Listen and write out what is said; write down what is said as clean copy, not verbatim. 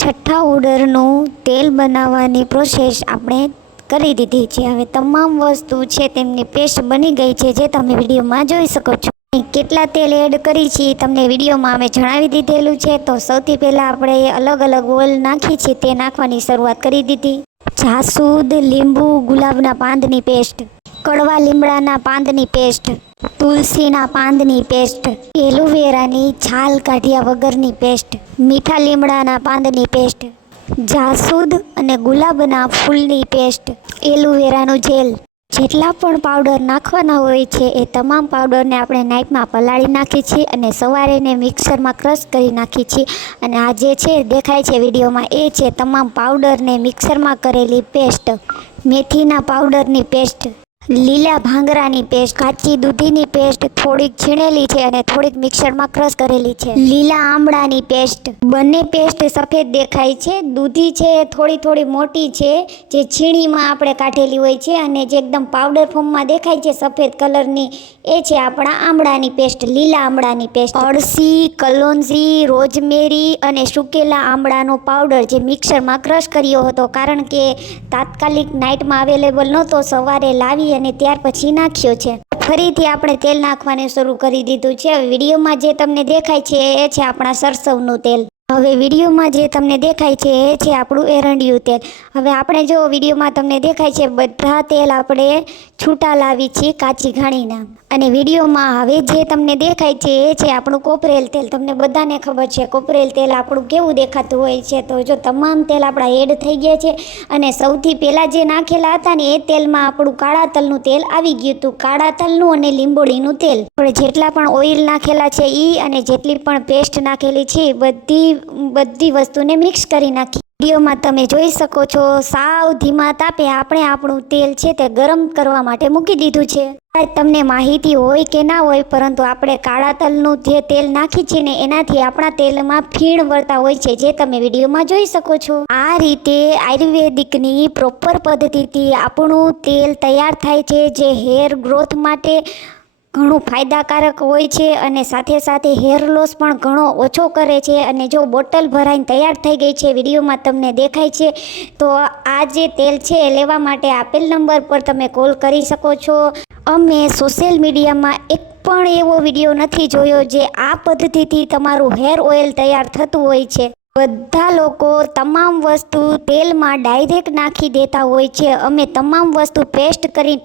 છઠ્ઠા ઓર્ડરનું તેલ બનાવવાની પ્રોસેસ આપણે કરી દીધી છે। હવે તમામ વસ્તુ છે તેમની પેસ્ટ બની ગઈ છે, જે તમે વિડીયોમાં જોઈ શકો છો। કેટલા તેલ એડ કરી છે તમને વિડીયોમાં અમે જણાવી દીધેલું છે। તો સૌથી પહેલાં આપણે અલગ અલગ ઓઇલ નાખી છે તે નાખવાની શરૂઆત કરી દીધી। જાસૂદ, લીંબુ, ગુલાબના પાંદની પેસ્ટ, કડવા લીમડાના પાંદની પેસ્ટ, તુલસીના પાંદની પેસ્ટ, એલોવેરાની છાલ કાઢ્યા વગરની પેસ્ટ, મીઠા લીમડાના પાંદની પેસ્ટ, જાસૂદ અને ગુલાબના ફૂલની પેસ્ટ, એલોવેરાનું જેલ। જેટલા પણ પાવડર નાખવાના હોય છે એ તમામ પાવડરને આપણે નાઇટમાં પલાળી નાખી છીએ અને સવારે એને મિક્સરમાં ક્રશ કરી નાખી છીએ। અને આ જે છે દેખાય છે વિડીયોમાં એ છે તમામ પાવડરને મિક્સરમાં કરેલી પેસ્ટ। મેથીના પાવડરની પેસ્ટ, લીલા ભાંગરાની પેસ્ટ, કાચી દૂધીની પેસ્ટ થોડીક છીણેલી છે અને થોડીક મિક્સરમાં ક્રશ કરેલી છે, લીલા આમળાની પેસ્ટ। બંને પેસ્ટ સફેદ દેખાય છે। દૂધી છે થોડી મોટી છે, જે છીણીમાં આપણે કાઢેલી હોય છે, અને જે એકદમ પાવડર ફોર્મમાં દેખાય છે સફેદ કલરની એ છે આપણા આમળાની પેસ્ટ, લીલા આમળાની પેસ્ટ। અળસી, કલોંજી, રોઝમેરી અને સૂકેલા આમળાનો પાવડર જે મિક્સરમાં ક્રશ કર્યો હતો, કારણ કે તાત્કાલિક નાઇટમાં અવેલેબલ નહોતો, સવારે લાવી અને ત્યાર પછી નાખ્યો છે। ફરીથી આપણે તેલ નાખવાનું શરૂ કરી દીધું છે। હવે વિડીયોમાં જે તમને દેખાય છે એ છે આપણા સરસવનું તેલ। હવે વિડીયોમાં જે તમને દેખાય છે એ છે આપણું એરંડિયું તેલ। હવે આપણે જો વિડીયોમાં તમને દેખાય છે બધા તેલ આપણે છૂટા લાવી છીએ કાચી ઘાણીના, અને વિડીયોમાં હવે જે તમને દેખાય છે એ છે આપણું કોપરેલ તેલ। તમને બધાને ખબર છે કોપરેલ તેલ આપણું કેવું દેખાતું હોય છે। તો જો તમામ તેલ આપણા એડ થઈ ગયા છે, અને સૌથી પહેલાં જે નાખેલા હતા ને એ તેલમાં આપણું કાળા તલનું તેલ આવી ગયું હતું, કાળા તલનું અને લીંબોળીનું તેલ। આપણે જેટલા પણ ઓઇલ નાખેલા છે એ અને જેટલી પણ પેસ્ટ નાખેલી છે બધી વસ્તુને મિક્સ કરી નાખી। વિડીયોમાં તમે જોઈ શકો છો સાવ ધીમા તાપે આપણે આપણું તેલ છે તે ગરમ કરવા માટે મૂકી દીધું છે। તમને માહિતી હોય કે ના હોય, પરંતુ આપણે કાળા તલનું જે તેલ નાખી છે ને એનાથી આપણા તેલમાં ફીણ વળતા હોય છે, જે તમે વિડીયોમાં જોઈ શકો છો। આ રીતે આયુર્વેદિકની પ્રોપર પદ્ધતિથી આપણું તેલ તૈયાર થાય છે, જે હેર ગ્રોથ માટે ઘણું ફાયદાકારક હોય છે, અને સાથે સાથે હેર લોસ પણ ઘણો ઓછો કરે છે। અને જો બોટલ ભરાઈને તૈયાર થઈ ગઈ છે, વિડીયોમાં તમને દેખાય છે, તો આ જે તેલ છે એ લેવા માટે આપેલ નંબર પર તમે કોલ કરી શકો છો। અમે સોશિયલ મીડિયામાં એક પણ એવો વિડીયો નથી જોયો જે આ પદ્ધતિથી તમારું હેર ઓઇલ તૈયાર થતું હોય છે। બધા લોકો તમામ વસ્તુ તેલમાં ડાયરેક્ટ નાખી દેતા હોય છે। અમે તમામ વસ્તુ પેસ્ટ કરી